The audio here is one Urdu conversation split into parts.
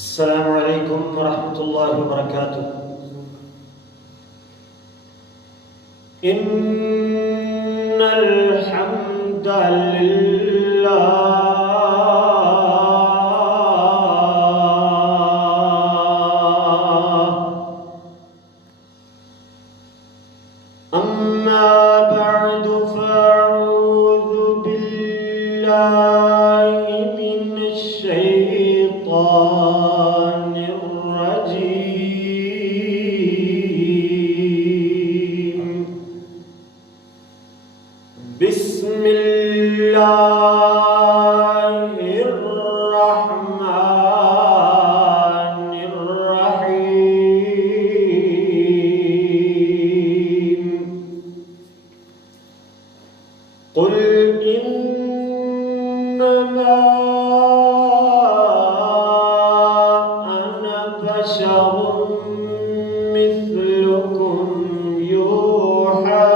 السلام علیکم ورحمۃ اللہ وبرکاتہ۔ ان الحمد للہ اما بعد فاعوذ باللہ من الشیطان الرجیم۔ بسم اللہ الرحمن الرحیم۔ قل انما انا بشر مثلكم يوحى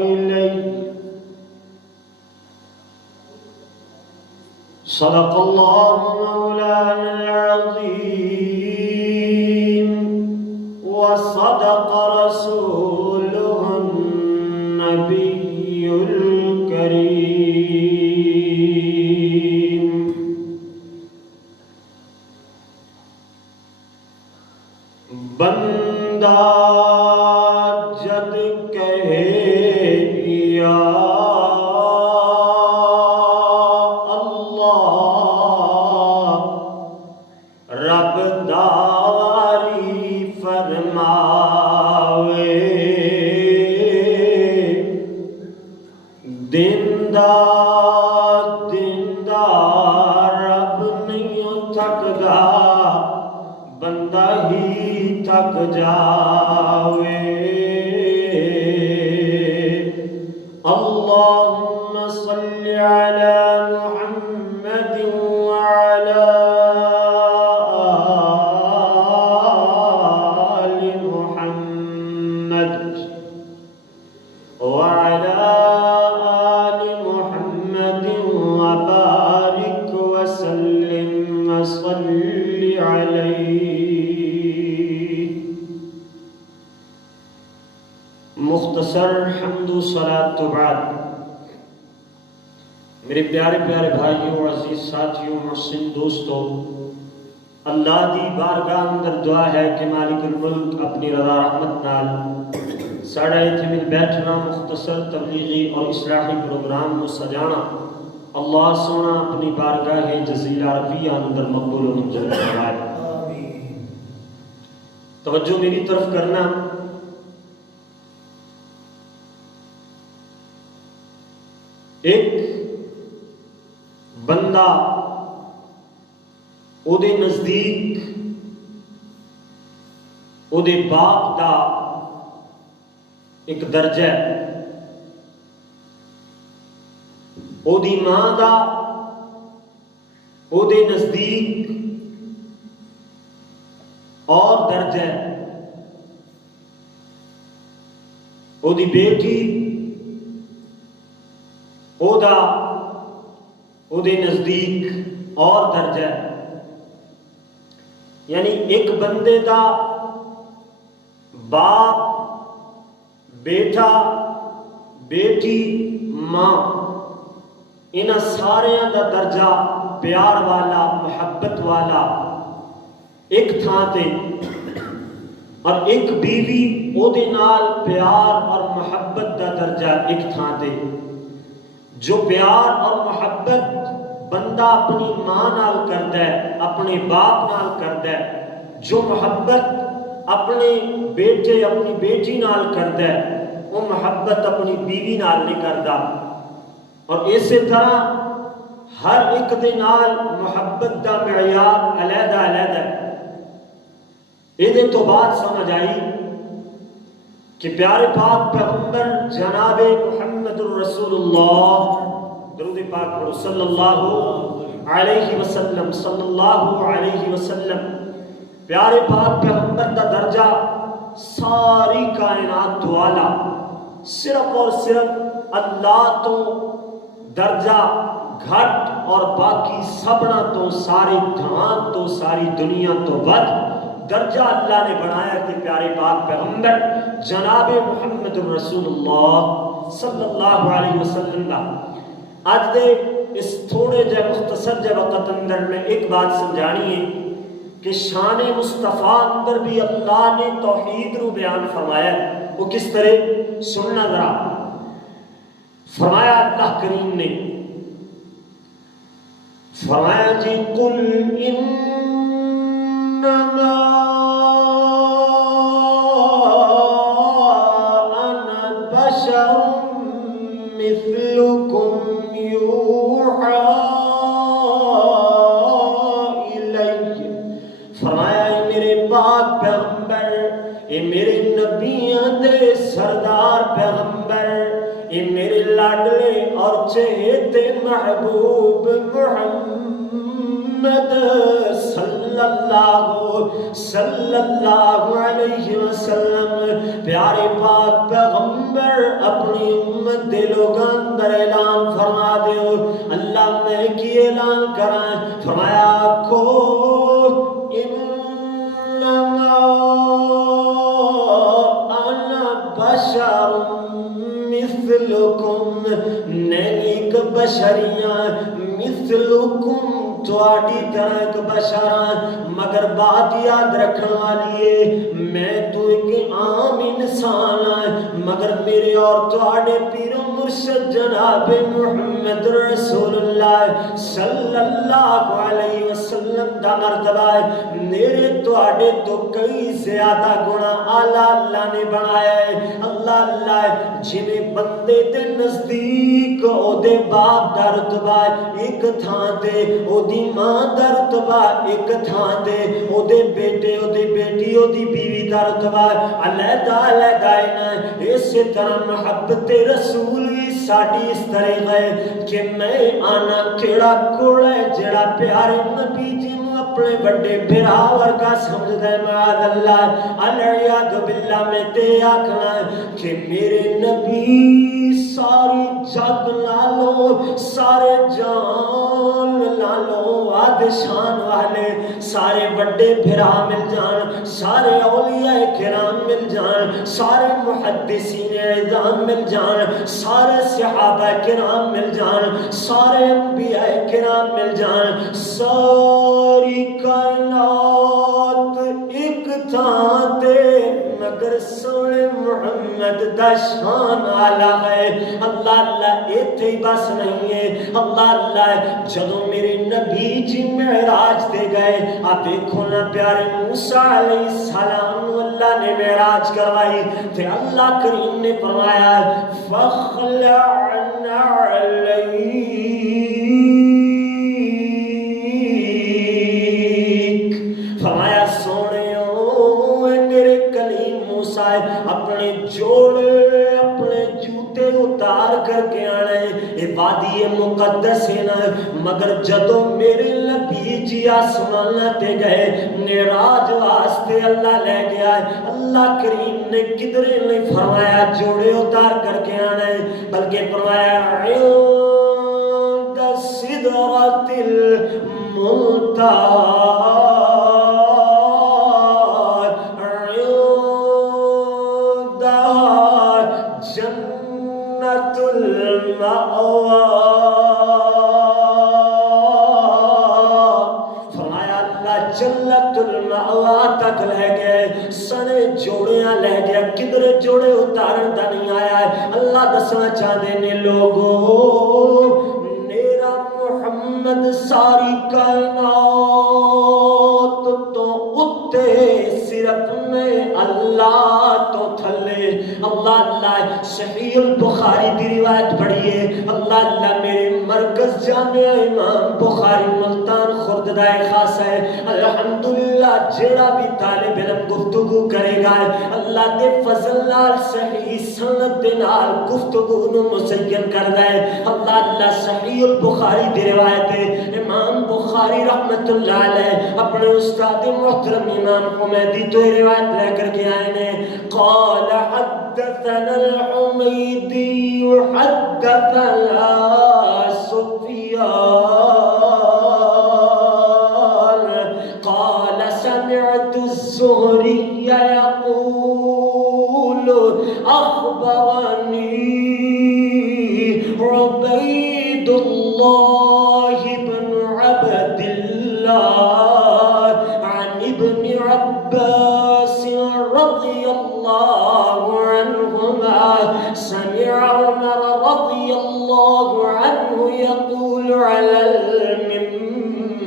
إلي۔ صدق الله مولانا العظيم وصدق رسوله النبي الكريم۔ بندہ جد کہے یا اللہ، رب داری فرماوے، دیندہ رب نہیں تھکدا، بندہ ہی تھک جاوے۔ اللہم صل علی محمد وعلی آل محمد وعلی آل محمد وبارک وسلم وصل علیہ۔ مختصر حمد و صلاۃ تو بعد میرے پیارے پیارے بھائیوں، عزیز ساتھیوں، محسن دوستوں، اللہ دی بارگاہ اندر دعا ہے کہ مالک الملک اپنی رضا رحمت نال ساڑھا ایتھے مل بیٹھنا، مختصر تبلیغی اور اصلاحی پروگرام کو سجانا اللہ سونا اپنی بارگاہ جزیلہ عربیہ اندر مقبول و منظور فرمائے۔ توجہ میری طرف کرنا۔ ایک بندہ او دے نزدیک او دے باپ دا ایک درجہ ہے، او دی ماں دا او دے نزدیک اور درجہ ہے، او دی بیٹی او دے نزدیک اور درجہ ہے۔ یعنی ایک بندے دا باپ، بیٹا، بیٹی، ماں، انہاں ساریاں دا درجہ پیار والا، محبت والا ایک تھاں تے، اور ایک بیوی او دے نال پیار اور محبت دا درجہ ایک تھاں تے۔ جو پیار اور محبت بندہ اپنی ماں نال کردا ہے، اپنے باپ نال کردا ہے، جو محبت اپنے بیٹے اپنی بیٹی نال کردا ہے، وہ محبت اپنی بیوی نال نہیں کردا۔ اور اسی طرح ہر ایک دے نال محبت دا معیار علیحدہ علیحدہ ہے۔ یہ تو بات سمجھ آئی کہ پیارے پاک پیغمبر جناب محمد الرسول اللہ، درود پاک پڑھو صلی اللہ علیہ وسلم، صلی اللہ علیہ وسلم، پیارے پاک پیغمبر دا درجہ ساری کائنات والا صرف اور صرف اللہ تو درجہ گھٹ اور باقی سبنا تو ساری جہان تو ساری دنیا تو ود درجہ اللہ نے بنایا کہ پیارے پاک پیغمبر جناب محمد رسول اللہ صلی اللہ علیہ وسلم کا اج دے اس تھوڑے جے مختصر جے وقت اندر میں ایک بات سمجھانی ہے کہ شان مصطفیٰ اندر بھی اللہ نے توحید رو بیان فرمایا ہے۔ وہ کس طرح سننا ذرا، فرمایا اللہ کریم نے فرمایا جی قل انما انا بشر مثلکم یوحی الی، فرمایا اے میرے پاک پیغمبر، اے میرے نبیاں دے سردار پیغمبر، اے میرے لاڈلے اور چہیتے محبوب محمد صلی اللہ علیہ وسلم، پیارے پاک پیغمبر اپنی امت دے لوگاں اندر اعلان فرما دیو۔ اللہ نے کی اعلان کرائیں، فرمایا کو انما انا بشر مثلکم، نیک بشریاں مثلکم تواڈی طرح ایک بشر، مگر بات یاد رکھنے والی ہے میں تو ایک عام انسان ہوں، مگر میرے اور تواڈے پیر و مرشد جناب محمد رسول اللہ صلی اللہ علیہ وسلم دا مرتبہ ہے میرے تواڈے تو کئی زیادہ گنا اعلیٰ اللہ نے بنایا ہے۔ اللہ جنہیں بندے دے نزدیک او دے باپ دا رتبہ ایک تھان تے، او دی ماں دا رتبہ ایک تھان تے، او دے بیٹے او دی بیٹی او دی بیوی دا رتبہ علیحدہ علیحدہ ہے۔ اسی طرح محبت رسول بھی ساڈی اس طرح ہے کہ میں آنا کیڑا کوڑ ہے جڑا پیارے نبی جی اپنے بڑے بھرا ورگا سمجھدا ہے، معاذ اللہ العیاذ باللہ، میں تے آکھنا کہ میرے نبی ساری جگ نالو سارے جان نالو واد شان والے سارے بڑے بھرا مل جان، سارے اولیاء کرام مل جان، سارے محدثین اعظام مل جان، سارے صحابہ کرام مل جان، سارے انبیاء کرام مل جان، ساری کائنات ایک تھان تے، مگر سونے محمد دا شان آلہ ہے۔ اللہ ایتھے ہی بس نہیں ہے، اللہ جدوں میرے نبی جی معراج دے گئے، آپ دیکھو نا پیارے موسیٰ علیہ السلام اللہ نے معراج کروائی تھے، اللہ کریم نے فرمایا فَخْلَعْنَا عَلَيْكَ، فرمایا سونےو میرے کلیم موسیٰ اپنے جوڑے اپنے جوتے اتار کر کے آنے، یہ وادی مقدس ہے نا، مگر جدوں میرے نبی جی آسمان تے گئے معراج واسطے اللہ لے گیا ہے، اللہ کریم نے کدھرے نہیں فرمایا جوڑے اتار کر کے آنے، بلکہ فرمایا عند سدرۃ المنتہی، جنت المأوى، فرمایا اللہ جنت المأوى تک لے گئے، سنے جوڑیاں لے گیا، کدھر جوڑے اتارن دا نہیں آیا ہے۔ اللہ دسنا چاہتے نے لوگوں میرا محمد ساری کائنات تو اتے صرف میں اللہ تو تھلے، اللہ صحیح البخاری دی روایت پڑھیے، اللہ میرے مرکز جامعہ امام بخاری ملتان خرد دا خاص ہے، الحمدللہ جڑا بھی طالب علم گفتگو کرے گا اللہ دے فضل نال صحیح سند دے نال گفتگو نو مزین کردا ہے۔ اللہ صحیح البخاری دی روایت ہے، امام بخاری رحمت اللہ علیہ اپنے استاد محترم امام حمیدی تو روایت لے کر کے آئے نے، قال حد حدثنا الحميدي حدثنا سفيان قال سمعت الزهري يقول أخبرني عبيد الله بن عبد الله عن ابن عباس رضي الله عنهما سمع عمر رضي الله عنه يقول على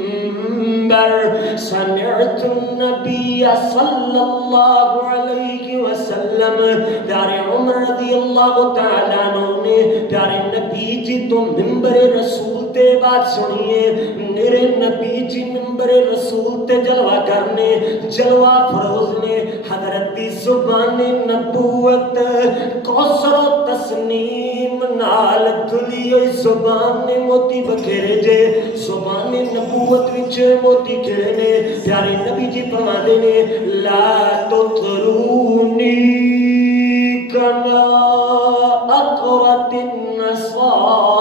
المنبر سمعت النبي صلى الله عليه وسلم پیارے عمر رضی اللہ تعالیٰ عنہ نے پیارے نبی جی تو منبر رسول تے بات سنیے میرے نبی جی منبر رسول تے جلوہ کرنے جلوہ فروز نے حضرت دی زبان نبوت کوثر و تسنیم نال دھلی ہوئی زبان نے موتی بکھیرے جے زبان نبوت وچ موتی کھڑے نے پیارے نبی جی فرما دے نے لا تطرونی کما اطرت النصارى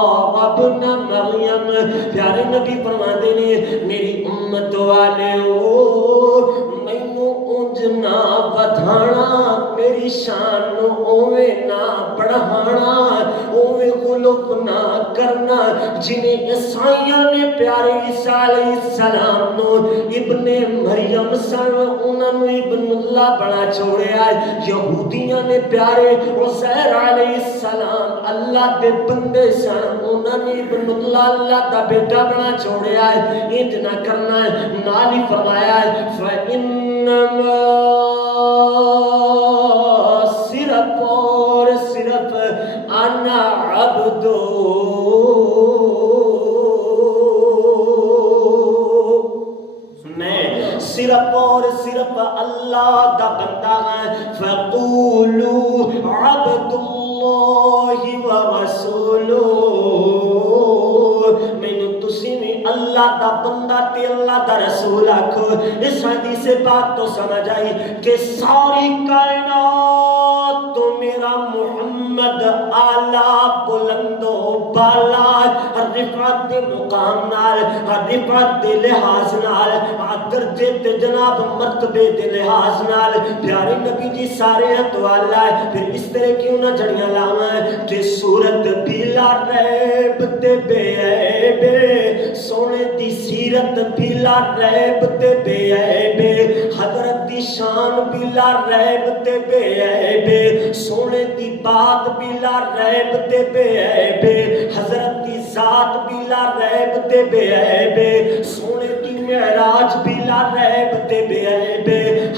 ابن مریم پیارے نبی فرما دے نے میری امت والے ہو مینوں اونج نہ بدھانا میری شان نو اوے نہ بڑھانا اوے غلط نہ کرنا جنہیں عیسائیاں نے پیارے عیسیٰ علیہ السلام نو ابن مریم سن انہاں نو ابن اللہ بنا چھوڑیا یہودیاں نے پیارے عزیر علیہ السلام اللہ دے بندے سن انہاں نے ابن اللہ اللہ دا بیٹا بنا چھوڑیا انج نہ کرنا نال ہی فرمایا فإنما صرف اور صرف انا عبد میں صرف اور صرف اللہ دا بندہ ہے فقولوا عبد اللہ ورسولہ مینوں تسی بھی اللہ دا بندہ تے اللہ دا رسول آکھو اس حدیث پاک تو سمجھ آئی کہ ساری کائنات تو میرا محمد اعلیٰ بلند و بالا ہر رفعت دے مقام نال ہر رفعت دے لحاظ نال درجے تے جناب مرتبے دے لحاظ نال پیارے نبی جی سارے تو اللہ ہے پھر اس طرح کیوں نہ جڑیاں لاواں کہ صورت بلا ریب تے بے عیب سونے دی سیرت بلا ریب تے بے عیب حضرت دی شان بلا ریب تے بے عیب سونے دی بات بلا ریب تے بے عیب حضرت دی ذات بلا ریب تے بے عیب سونے دی معراج بلا ریب تے بے عیب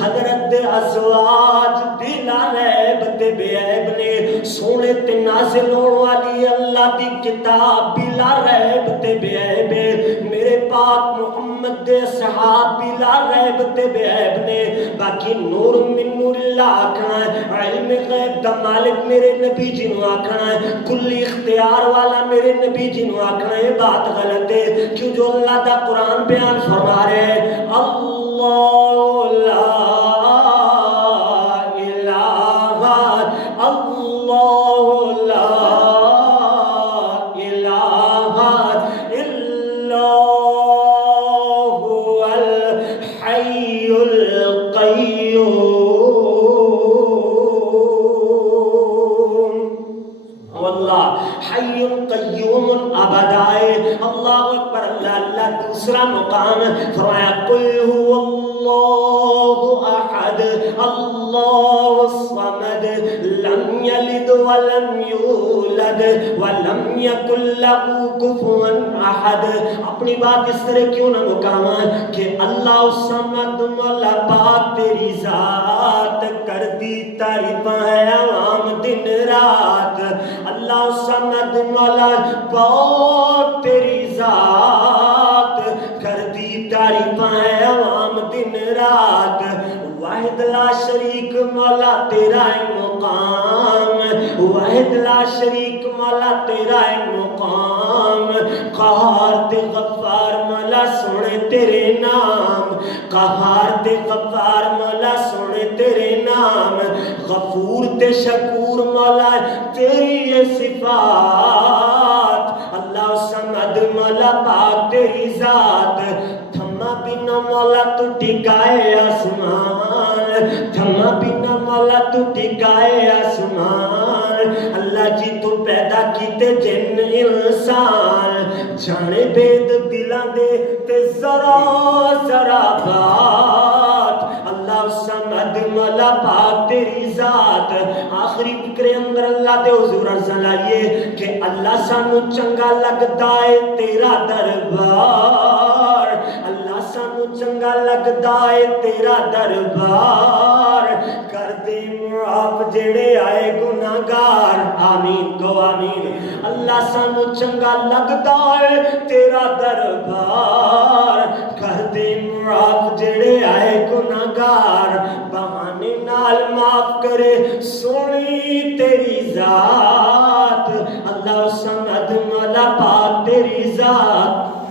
حضرت دے ازواج بلا ریب تے بے عیب نے سونے تے نازل ہونے والی اللہ دی کتاب بلا ریب تے بے عیب میرے پاک محمد دے صحاب بلا ریب تے بے عیب نے باقی نور من نور اللہ آکھنا ہے علم غیب دا مالک میرے نبی جی نو آکھنا ہے کلی اختیار والا میرے نبی جی نو آکھنا ہے بات غلط ہے کیوں جو اللہ دا قرآن بیان فرما رہے ہیں اللہ لا الہ اللہ لا الہ الا هو الحی القیوم واللہ حی قیوم ابدائے اللہ اکبر اللہ اللہ دوسرا مقام فرمایا قل هو اللہ احد اللہ الصمد لم یلد ولم یولد ولم یکن له کفوا احد اپنی بات اس طرح کیوں نہ مکاواں کہ اللہ الصمد مولا پاک تیری ذات کر دی تعریفاں ہے عوام دن رات اللہ الصمد مولا پاک تیری ذات کر دی تعریفاں ہے عوام دن رات واحد لا شریک مولا تیرا ہے مقام واحد لا شریک مولا تیرا ہے مقام قہار تے غفار مولا سونے تیرے نام قہار تے غفار مولا سونے تیرے نام غفور تے شکور مولا تیری یہ صفات، اللہ سمد مولا پاک تیری ذات، تھما بنا مولا تو ٹکائے آسمان، تھما بنا مولا تو ٹکائے آسمان، اللہ جی تو پیدا کیتے جن انسان، جانے بید دلاں دے تے ذرا ذرا بات، اللہ سمد مولا پاک تیری ذات۔ آخری فکر اندر اللہ دے حضور عرض لائیے کہ اللہ سانو چنگا لگدا ہے تیرا دربار، اللہ سانو چنگا لگدا ہے تیرا دربار، کر دے معاف جڑے آئے گناہگار، آمین کو آمین۔ اللہ سانو چنگا لگدا ہے تیرا دربار، کر دے معاف جڑے آئے گناہگار، بہانے نال معاف کرے سونی تیری ذات، اللہ سمد مولا پاک تیری ذات۔